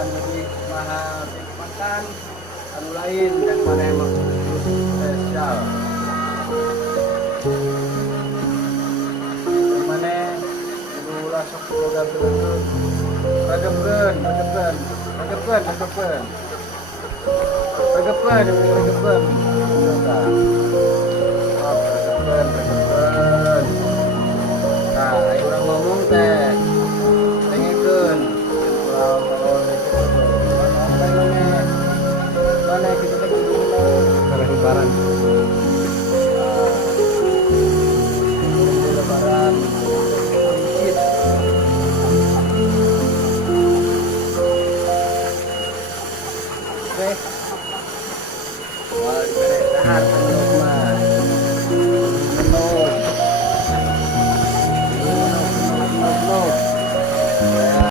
makan lebih mahal makan anu lain yang mana emang spesial yang mana ulah sok program terus ragepen nah ayo orang ngomong teh